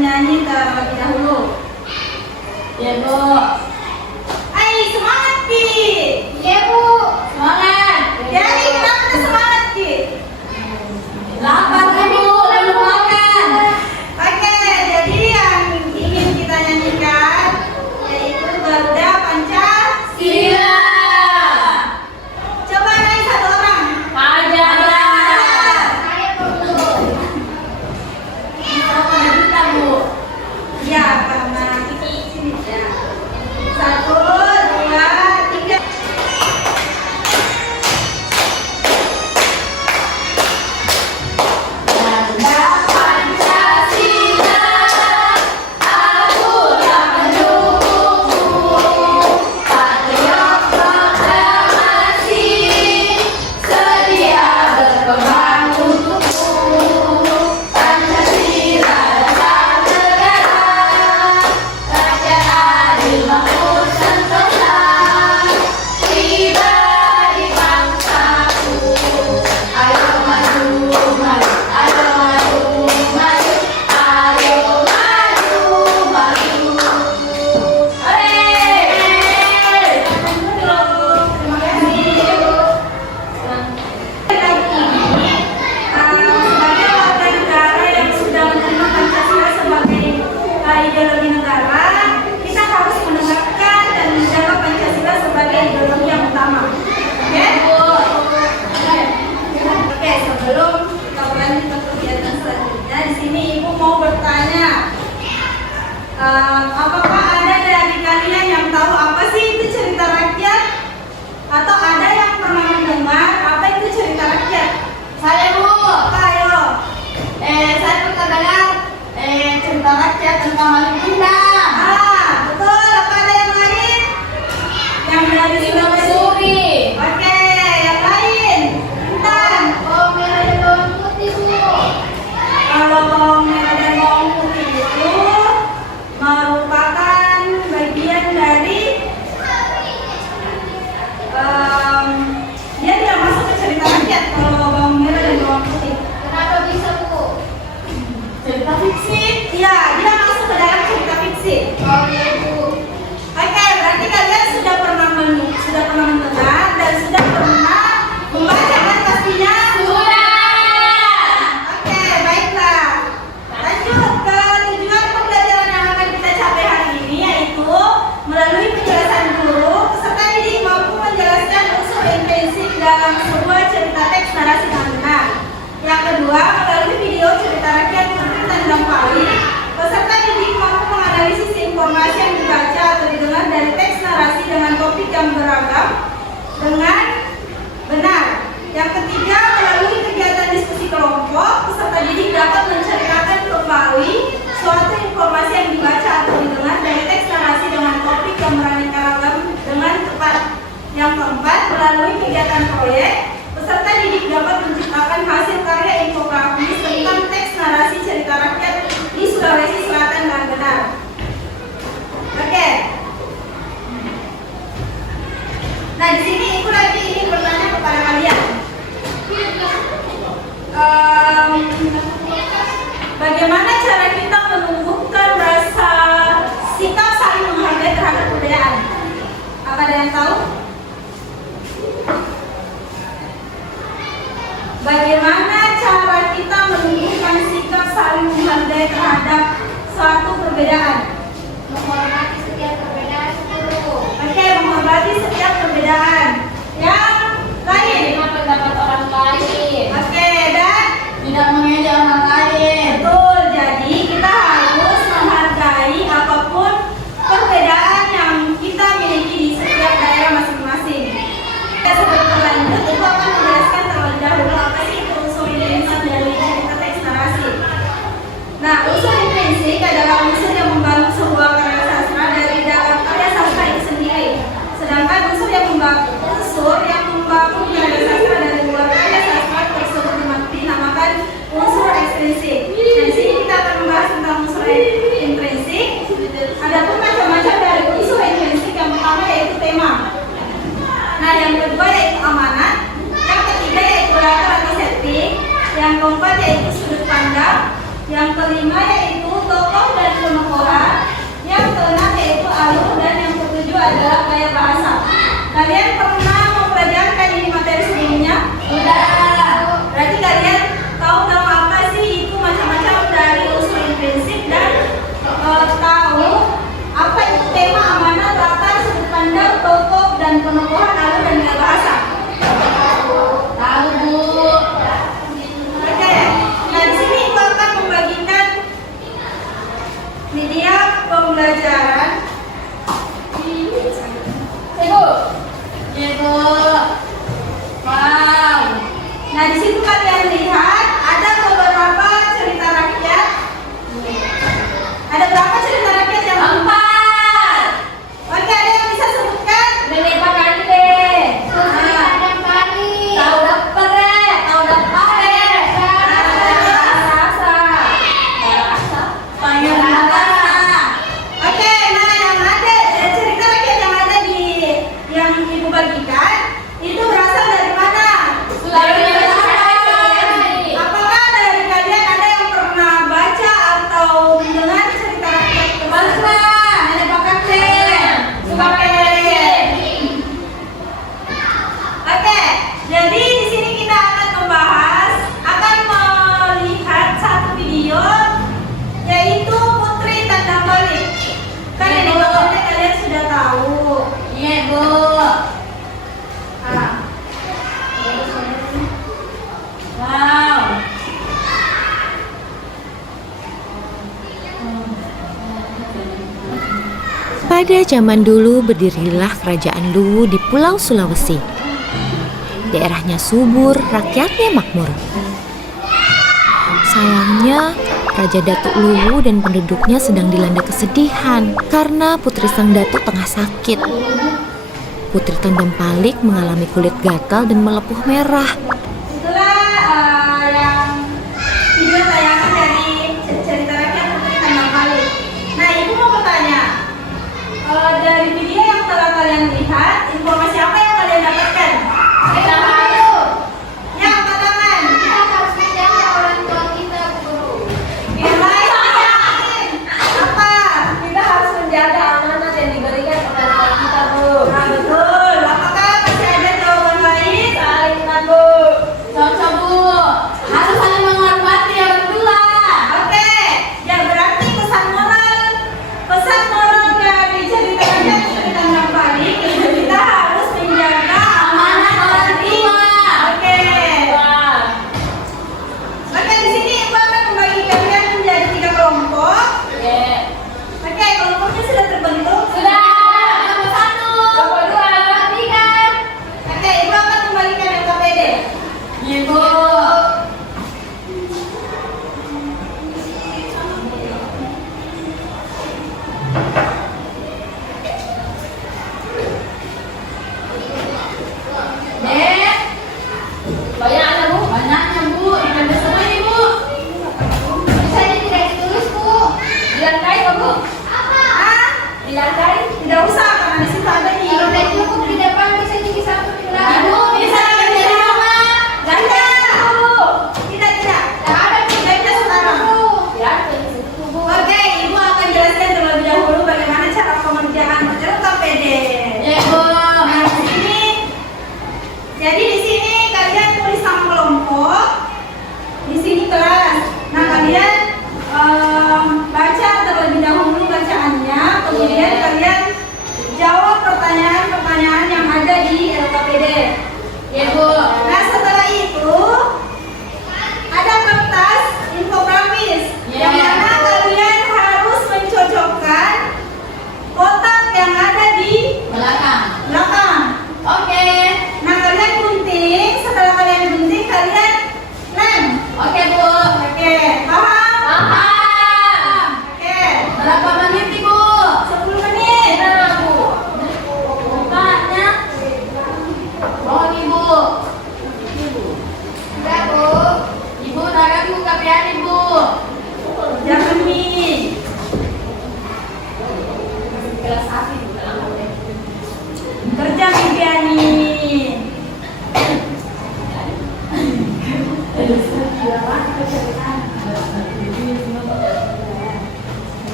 menyanyi terlebih dahulu. Ya Bu. Ayo semangat Ki. Iya Bu. Semangat. Jadi kenapa udah semangat Ki? Lapar Bu, belum makan. Oke, jadi yang ingin kita nyanyikan yaitu Garuda Pancasila. Coba naik satu orang. Pajajaran. Berapa juta Bu? Ya, karena Kiki sini ya. 1, 2, 3. Garuda Pancasila, akulah pendukungmu. Patriot proklamasi, sedia berkorban untukmu. Pancasila dasar negara, raja adil makmur sentosa, pribadi bangsaku. Ayo maju, maju, ayo maju, maju, ayo maju, maju. Terima Sebagai warga negara yang sudah menerima Pancasila sebagai ideologi negara, kita harus menegakkan dan menjaga Pancasila sebagai ideologi yang utama. Oke? Oke, sebelum kita berlanjut ke kegiatan selanjutnya, di sini Ibu mau bertanya, apakah ada dari kalian yang tahu apa sih itu cerita rakyat? Atau ada yang pernah mendengar apa itu cerita rakyat? Saya Bu. Ayo. Saya pernah dengar cerita rakyat tentang Malin Kundang. Betul. Apa ada yang lain? Yang dari Sulawesi. Suri. Oke, yang lain. Intan. Bawang merah dan bawang putih Bu. Kalau bawang merah dan bawang putih itu merupakan bagian dari dia tidak masuk ke cerita rakyat kalau bawang merah dan bawang putih. Kenapa bisa Bu? Cerita fiksi? Iya, dia masuk ke dalam cerita fiksi. Oh iya Bu. Oke, berarti kalian sudah pernah mendengar dan sudah pernah membaca kan pastinya? Sudah. Oke, baiklah. Lanjut ke tujuan pembelajaran yang akan kita capai hari ini, yaitu melalui penjelasan guru, peserta didik mampu menjelaskan unsur intrinsik dalam sebuah cerita teks narasi dengan benar. Yang kedua, melalui video cerita rakyat seperti Tandang Pali, peserta didik mampu menganalisis informasi yang dibaca atau didengar dari teks narasi dengan topik yang beragam dengan benar. Yang ketiga, melalui kegiatan diskusi kelompok, peserta didik dapat menceritakan kembali suatu informasi yang dibaca atau didengar dari teks narasi dengan topik yang beraneka ragam dengan tepat. Yang keempat, melalui kegiatan proyek, peserta didik dapat menciptakan hasil karya infografis tentang teks narasi cerita rakyat di Sulawesi Selatan dengan benar. Oke. Nah, di sini Ibu lagi ingin bertanya kepada kalian. Bagaimana cara kita menumbuhkan rasa sikap saling menghargai terhadap kebudayaan? Apa ada yang tahu? Bagaimana cara kita menumbuhkan sikap saling menghargai terhadap suatu perbedaan? Menghormati setiap perbedaan Bu. Oke, menghormati setiap perbedaan. Yang lain? Menerima pendapat orang lain. Oke, dan Tidak mengejek orang lain. betul, jadi kita harus menghargai apapun perbedaan yang kita miliki di setiap daerah masing-masing. Kita sebelum berlanjut, Ibu akan menjelaskan terlebih dahulu apa sih itu unsur intrinsik dari cerita teks narasi. Nah, unsur intrinsik adalah unsur yang membangun sebuah karya sastra dari dalam karya sastra itu sendiri. Sedangkan unsur yang membangun karya sastra dari luar karya sastra tersebut dinamakan unsur ekstrinsik. Dan di sini kita akan membahas tentang unsur intrinsik. Adapun macam-macam dari unsur intrinsik, yang pertama yaitu tema. Nah, yang kedua yaitu amanat. Yang ketiga yaitu latar atau setting. Yang keempat yaitu sudut pandang. Yang kelima yaitu tokoh pembelajaran. Ibu. Ibu. Wow. Nah, di situ kalian lihat ada beberapa cerita rakyat. Ada berapa cerita rakyat yang 4. Oke, ada yang bisa sebutkan? Nenek pakali deh. Tahu dapat deh. Tahu dapat deh. Rasa. Panggil rasa. Oke, nah yang ada cerita rakyat yang ada di yang ibu bagikan itu berasal dari mana? Sulawesi. Apakah dari kalian ada yang pernah baca atau mendengar cerita rakyat tersebut? Nenek Pakate. Oke, jadi di sini kita akan melihat satu video yaitu Putri Tandang Balik. Kan ini pokoknya kalian sudah tahu. Iya, Bu. Nah, Wow. Pada zaman dulu berdirilah kerajaan Luwu di Pulau Sulawesi. Daerahnya subur, rakyatnya makmur. Sayangnya, Raja Datuk Luwu dan penduduknya sedang dilanda kesedihan karena putri sang datuk tengah sakit. Putri Tandang Palik mengalami kulit gatal dan melepuh merah. itulah yang video tayangan dari cerita rakyat Putri Tandang Balik. Nah, ibu mau bertanya, dari video yang telah kalian lihat, informasi apa yang kalian dapatkan? Kita malu. Ya, angkat tangan. Kita harus menjaga orang tua kita, Bu. Baik, yakin. Apa? Kita harus menjaga amanat yang diberikan kepada kita, Bu. Nah, betul. Apakah masih ada jawaban lain? Saling, Bu.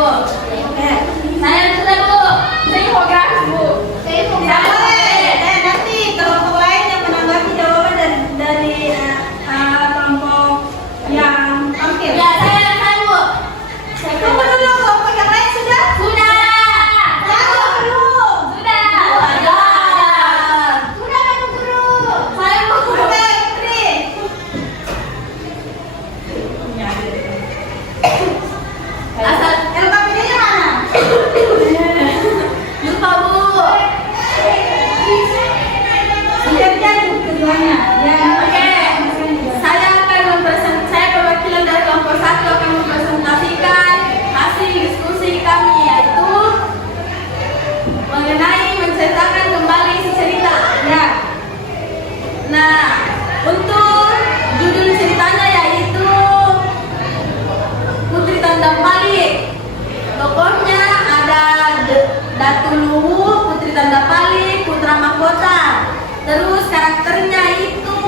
Oke. Saya sudah Bu. Saya infografi Bu. Saya Tidak infografi. boleh. Nanti kelompok lain yang menanggapi jawaban dari kelompok yang hampir. Ya, saya Bu. Tunggu dulu, kelompok yang lain sudah? Sudah. Tunggu dulu. Sudah. Sudah kan guru. Saya Bu. Oke, Putri. Asal LKPD-nya mana? lupa Bu. Siapkan keduanya. Ya. Oke. Saya perwakilan dari kelompok 1 akan mempresentasikan hasil diskusi kami, yaitu mengenai menceritakan kembali isi cerita. Ya. Nah, untuk judul ceritanya yaitu Putri Tandang Balik. Tokohnya ada Datu Luwu, Putri Tandang Balik, Putra Mahkota. Terus karakternya itu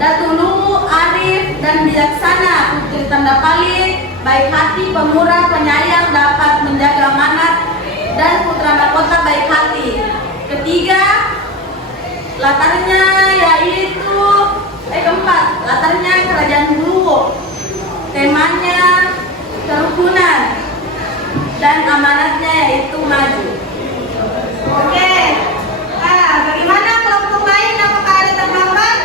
Datu Luwu, arif dan bijaksana. Putri Tandang Balik, baik hati, pemurah, penyayang, dapat menjaga amanat. Dan Putra Mahkota baik hati. Ketiga, latarnya yaitu keempat, latarnya kerajaan Luwu. Temanya kerukunan dan amanatnya yaitu maju. Oke. Bagaimana kelompok lain? Apakah ada tanggapan?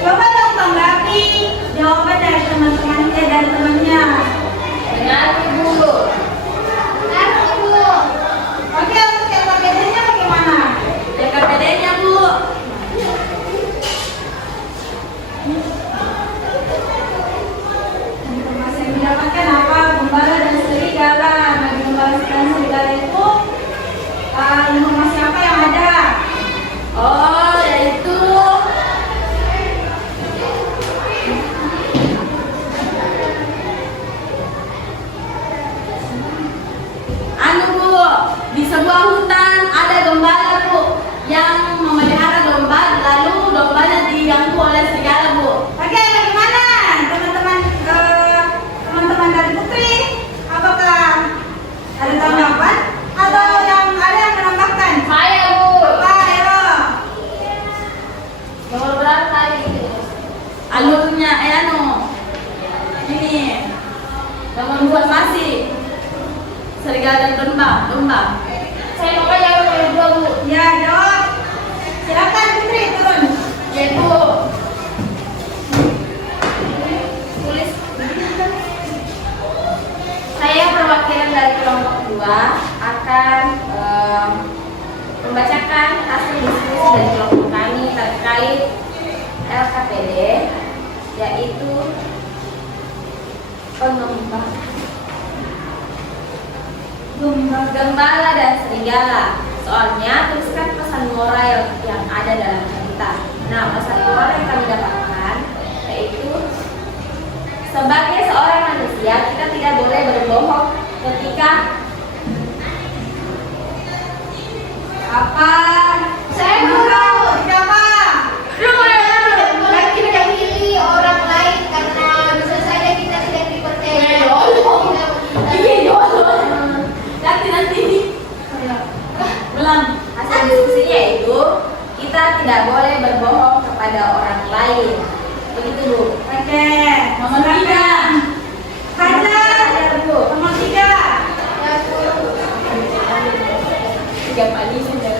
Coba dong tanggapi jawaban dari teman-teman dan temannya. Benar Bu. Benar Bu. Oke, untuk LKPD-nya bagaimana? DKPD-nya Bu. Informasi yang didapatkan apa? Gembala dan serigala. Nah, gembala dan serigala itu informasi apa yang ada? Oh, yaitu Bu, di sebuah hutan ada gembala Bu yang memelihara domba, lalu dombanya diganggu oleh serigala Bu. Oke, bagaimana teman-teman dari Putri? Apakah ada tanggapan atau yang ada yang menambahkan? Saya Bu. Apa, ayo. Nomor berapa gitu? Alurnya, ini nomor informasi serigala dan domba. Saya mau jawab nomor 2 Bu. Ya, jawab. Silakan Putri turun. Ya Bu. Tulis. Saya perwakilan dari kelompok 2 akan membacakan hasil diskusi dari kelompok kami terkait LKPD, yaitu gembala dan serigala. Soalnya tuliskan pesan moral yang ada dalam cerita. Nah, pesan moral yang kami dapatkan yaitu sebagai seorang manusia kita tidak boleh berbohong ketika Apa? Saya Maka, siapa? Kita menjahili orang lain karena bisa saja kita tidak dipercaya. Nanti. Belum. Hasil diskusinya itu kita tidak boleh berbohong kepada orang lain. Begitu Bu. Oke. Nomor 3. Hajar. Bu. Nomor 3. 3 pagi saja.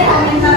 H-1